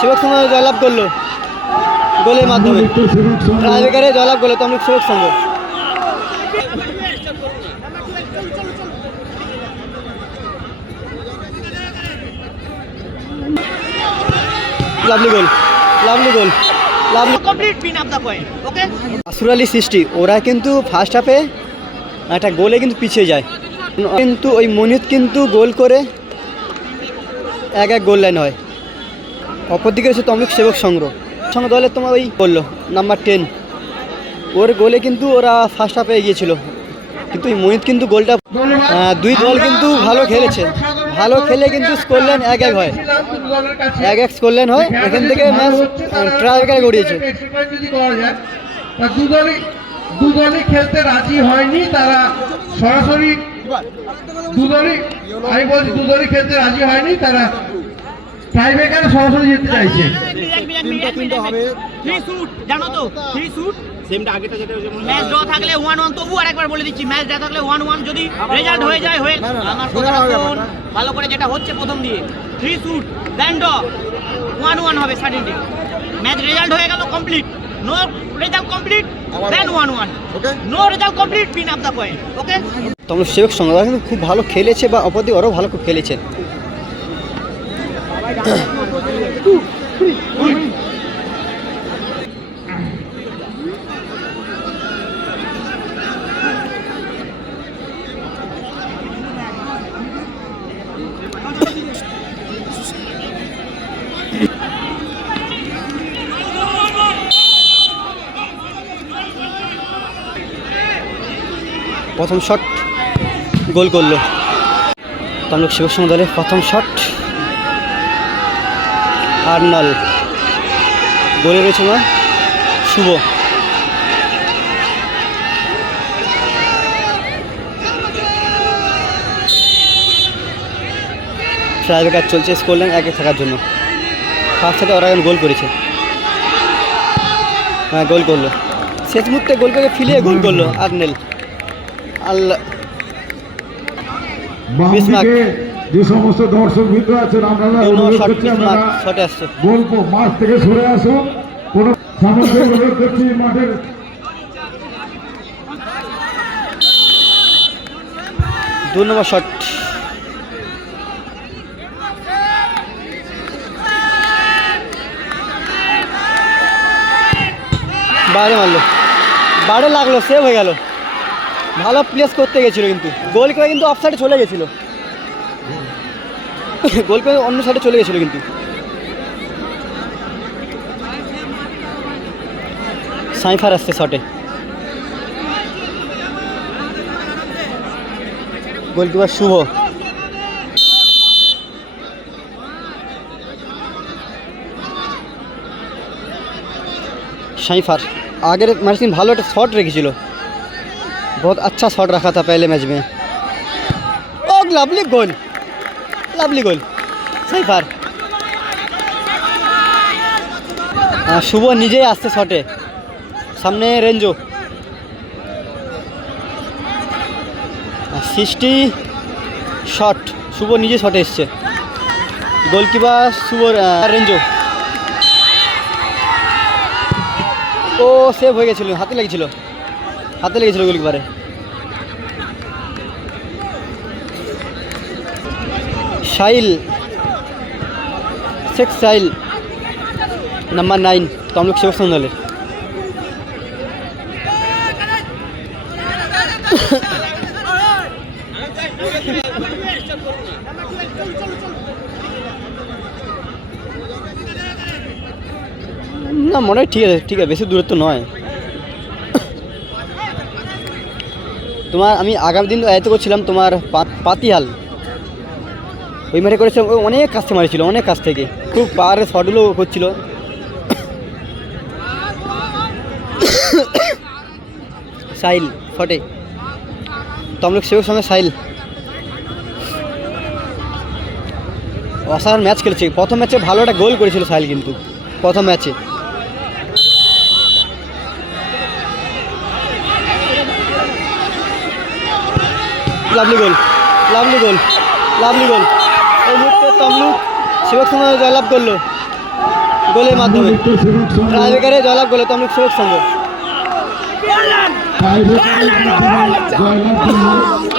সেবক সংঘ জয়লাভ করলো গোলের মাধ্যমে। ট্রাইব্রেকারে জয়লাভ করলো Tamluk Sebak Sangha. Lovely goal, lovely goal, lovely complete win of the point. Okay? আসুর আলী সৃষ্টি ওরা কিন্তু ফার্স্ট হাফে একটা গোলে কিন্তু পিছিয়ে যায়, কিন্তু ওই মনিত কিন্তু গোল করে এক গোল লাইন হয়। অপরদিকে হচ্ছে তমলুক সেবক সংঘ দলের তোমার ওই বললো নাম্বার 10 ওর গোলে কিন্তু ওরা ফার্স্ট হাফে এগিয়েছিল, কিন্তু এই মনিত কিন্তু গোলটা দুই দল কিন্তু ভালো খেলেছে, ভালো খেলে কিন্তু স্কোর লাইন 1-1 হয়, 1-1 স্কোর লাইন হয়। এখান থেকে ম্যাচ ট্রাইব্রেকারে গড়িয়েছে। দুদলই খেলতে রাজি হয়নি, তারা সরাসরি দুদলই খেলতে রাজি হয়নি, তারা টাইব্রেকারে সরাসরি যেতে চাইছে। জানো তো 3 শুট সেমটা আগেটা যেটা ম্যাচ ড্র থাকলে 1-1, তবু আরেকবার বলে দিচ্ছি ম্যাচ ড্র থাকলে 1-1 যদি রেজাল্ট হয়ে যায় হয়ে আমার কথা শুনুন ভালো করে, যেটা হচ্ছে প্রথম দিয়ে 3 শুট দেন ড্র 1-1 হবে সাডেনলি। ম্যাচ রেজাল্ট হয়ে গেল complete, no result complete then 1-1, okay, no result complete pin up the point. Okay, Tamluk Sebak Sangha কিন্তু খুব ভালো খেলেছে, বা অপরদিকে ওরাও ভালো খুব খেলেছে। প্রথম শট গোল করলো তমলুক সেবক সংঘ দলের প্রথম শট আর্নাল, গোলে রয়েছে না শুভ। ট্রাইব্রেকার চলছে স্কোর লাইন 1-1 থাকার জন্য। ফার্স্ট সেটে ওরা গোল করেছে, হ্যাঁ গোল করলো শেষ মুহূর্তে, গোল করে ফিলিয়ে গোল করলো আর্নেল। যে সমস্ত দর্শক বিন্দু আছেন আপনারা শটে আসছে, বলবো মাঠ থেকে সরে আসো, কোন সামগ্রী অনুরোধ করছি মাঠের। দু নম্বর শট বাইরে মারলো, বাইরে লাগলো, সেভ হয়ে গেল। ভালো প্লেস করতে গেছিলো কিন্তু গোল করে কিন্তু অফ সাইডে চলে গেছিলো, গোল করে অন্য সাইডে চলে গেছিলো কিন্তু। সাইফার আসছে শটে, গোলকিপার শুভ। साइफर आगे मैच में भालो शॉट रेखी, बहुत अच्छा शॉट रखा था पहले मैच में। ओ लवली गोल, लवली गोल साइफर। शुभ निजे आसते शॉटे सामने रेंजो 60 शॉट शुभ निजे शॉटे एसছে, गोलकीपार शुभ रेंजो ও সেভ হয়ে গেছিল, হাতে লেগেছিল গোলকিপারে। সাইল শেখ সাইল নাম্বার 9 তমলুক সেবক সংঘ দলের। না মনে হয় ঠিক আছে বেশি দূরত্ব নয়। তোমার আমি আগামী দিন আয়ত্ত করছিলাম তোমার পাতিহাল, ওই মাঠে করেছিলাম, ওই অনেক কাছ থেকে মারিছিল, অনেক কাছ থেকে খুব পাহাড়ের শটগুলো করছিল। সাইল ফটে তমলুক সেবক সঙ্গে সাইল অসাধারণ ম্যাচ খেলেছে। প্রথম ম্যাচে ভালো একটা গোল করেছিল সাইল, কিন্তু প্রথম ম্যাচে lovely goal, lovely goal, lovely গোল। এই মুহূর্তে তমলুক সেবক সংঘ জয়লাভ করলো। গোলের মাধ্যমে ট্রাইব্রেকারে জয়লাভ গোলে তমলুক সেবক সংঘ। টাইব্রেকারে জয়লাভ